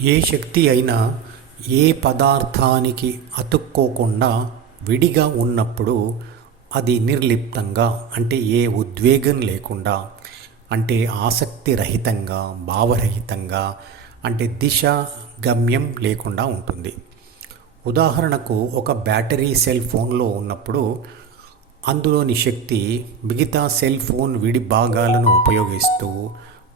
ఏ శక్తి అయినా ఏ పదార్థానికి అతుక్కోకుండా విడిగా ఉన్నప్పుడు అది నిర్లిప్తంగా అంటే ఏ ఉద్వేగం లేకుండా అంటే ఆసక్తి రహితంగా భావరహితంగా అంటే దిశ గమ్యం లేకుండా ఉంటుంది. ఉదాహరణకు ఒక బ్యాటరీ సెల్ ఫోన్లో ఉన్నప్పుడు అందులోని శక్తి మిగతా సెల్ ఫోన్ విడి భాగాలను ఉపయోగిస్తూ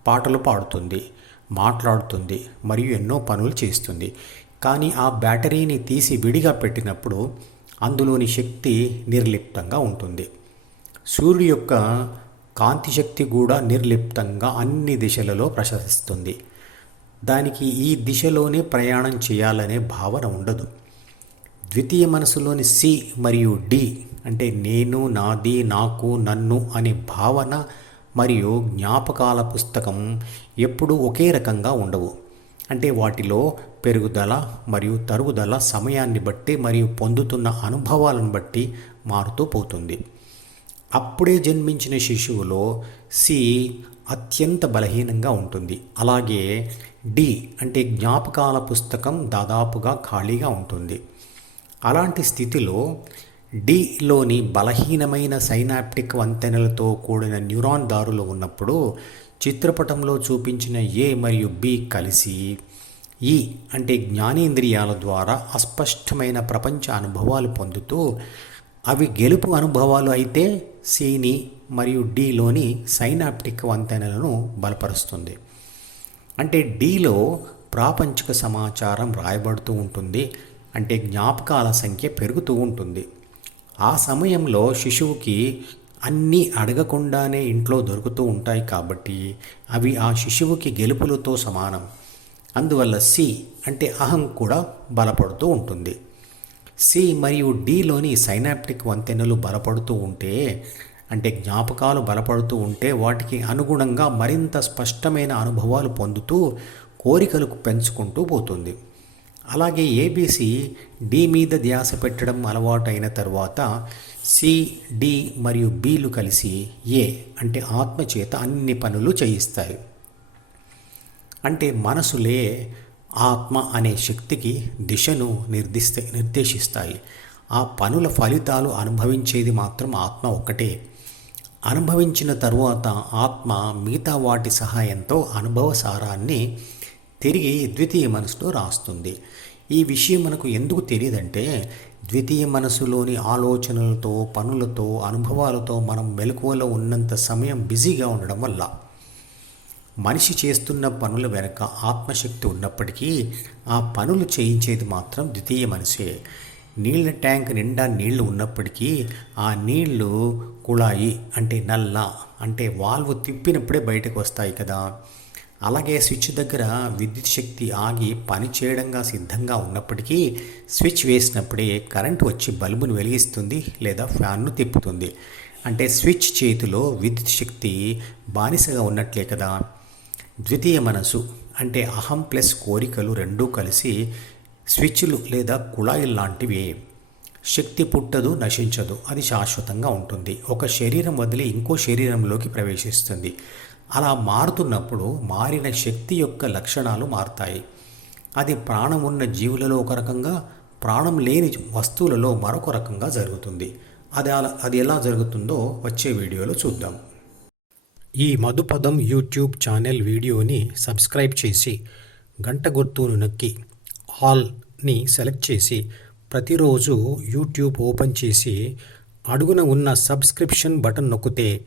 పాటలు పాడుతుంది. మాట్లాడుతుంది మరియు ఎన్నో పనులు చేస్తుంది. కానీ ఆ బ్యాటరీని తీసి విడిగా పెట్టినప్పుడు అందులోని శక్తి నిర్లిప్తంగా ఉంటుంది. సూర్యుడి యొక్క కాంతి శక్తి కూడా నిర్లిప్తంగా అన్ని దిశలలో ప్రసరిస్తుంది. దానికి ఈ దిశలోనే ప్రయాణం చేయాలనే భావన ఉండదు. ద్వితీయ మనసులోని సి మరియు డి అంటే నేను నాది నాకు నన్ను అనే భావన మరియు జ్ఞాపకాల పుస్తకం ఎప్పుడూ ఒకే రకంగా ఉండవు. అంటే వాటిలో పెరుగుదల మరియు తరుగుదల సమయాన్ని బట్టి మరియు పొందుతున్న అనుభవాలను బట్టి మారుతూ పోతుంది. అప్పుడే జన్మించిన శిశువులో సి అత్యంత బలహీనంగా ఉంటుంది. అలాగే డి అంటే జ్ఞాపకాల పుస్తకం దాదాపుగా ఖాళీగా ఉంటుంది. అలాంటి స్థితిలో డిలోని బలహీనమైన సైనాప్టిక్ వంతెనలతో కూడిన న్యూరాన్ దారులు ఉన్నప్పుడు చిత్రపటంలో చూపించిన ఏ మరియు బి కలిసి ఈ అంటే జ్ఞానేంద్రియాల ద్వారా అస్పష్టమైన ప్రపంచ అనుభవాలు పొందుతూ అవి గెలుపు అనుభవాలు అయితే సిని మరియు డిలోని సైనాప్టిక్ వంతెనలను బలపరుస్తుంది. అంటే డిలో ప్రాపంచిక సమాచారం రాయబడుతూ ఉంటుంది. అంటే జ్ఞాపకాల సంఖ్య పెరుగుతూ ఉంటుంది. ఆ సమయంలో శిశువుకి అన్నీ అడగకుండానే ఇంట్లో దొరుకుతూ ఉంటాయి కాబట్టి అవి ఆ శిశువుకి గెలుపులతో సమానం. అందువల్ల సి అంటే అహం కూడా బలపడుతూ ఉంటుంది. సి మరియు డిలోని సైనాప్టిక్ వంతెనలు బలపడుతూ ఉంటే అంటే జ్ఞాపకాలు బలపడుతూ ఉంటే వాటికి అనుగుణంగా మరింత స్పష్టమైన అనుభవాలు పొందుతూ కోరికలకు పెంచుకుంటూ పోతుంది. అలాగే ఏబీసీ డి మీద ధ్యాస పెట్టడం అలవాటైన తర్వాత సి డి మరియు బిలు కలిసి ఏ అంటే ఆత్మచేత అన్ని పనులు చేయిస్తాయి. అంటే మనసులే ఆత్మ అనే శక్తికి దిశను నిర్దిష్ట నిర్దేశిస్తాయి. ఆ పనుల ఫలితాలు అనుభవించేది మాత్రం ఆత్మ ఒకటే అనుభవించిన తరువాత ఆత్మ మిగతా వాటి సహాయంతో అనుభవ సారాన్ని తిరిగి ద్వితీయ మనసులో రాస్తుంది. ఈ విషయం మనకు ఎందుకు తెలియదంటే ద్వితీయ మనసులోని ఆలోచనలతో పనులతో అనుభవాలతో మనం మెలకువలో ఉన్నంత సమయం బిజీగా ఉండడం వల్ల. మనిషి చేస్తున్న పనుల వెనక ఆత్మశక్తి ఉన్నప్పటికీ ఆ పనులు చేయించేది మాత్రం ద్వితీయ మనసే. నీళ్ళ ట్యాంక్ నిండా నీళ్ళు ఉన్నప్పటికీ ఆ నీళ్ళు కుళాయి అంటే నల్ల అంటే వాల్వ్ తిప్పినప్పుడే బయటకు వస్తాయి కదా. అలాగే స్విచ్ దగ్గర విద్యుత్ శక్తి ఆగి పని చేయడంగా సిద్ధంగా ఉన్నప్పటికీ స్విచ్ వేసినప్పుడే కరెంట్ వచ్చి బల్బును వెలిగిస్తుంది లేదా ఫ్యాన్ను తిప్పుతుంది. అంటే స్విచ్ చేతిలో విద్యుత్ శక్తి బానిసగా ఉన్నట్లే కదా. ద్వితీయ మనసు అంటే అహం ప్లస్ కోరికలు రెండూ కలిసి స్విచ్లు లేదా కుళాయిలు లాంటివి. శక్తి పుట్టదు నశించదు అది శాశ్వతంగా ఉంటుంది. ఒక శరీరం వదిలి ఇంకో శరీరంలోకి ప్రవేశిస్తుంది. అలా మారుతున్నప్పుడు మారిన శక్తి యొక్క లక్షణాలు మారుతాయి. అది ప్రాణం ఉన్న జీవులలో ఒక రకంగా ప్రాణం లేని వస్తువులలో మరొక రకంగా జరుగుతుంది. అది అలా అది ఎలా జరుగుతుందో వచ్చే వీడియోలో చూద్దాం. ఈ మధుపదం యూట్యూబ్ ఛానల్ వీడియోని సబ్స్క్రైబ్ చేసి గంట గుర్తును నొక్కి ఆల్ని సెలెక్ట్ చేసి ప్రతిరోజు యూట్యూబ్ ఓపెన్ చేసి అడుగున ఉన్న సబ్స్క్రిప్షన్ బటన్ నొక్కితే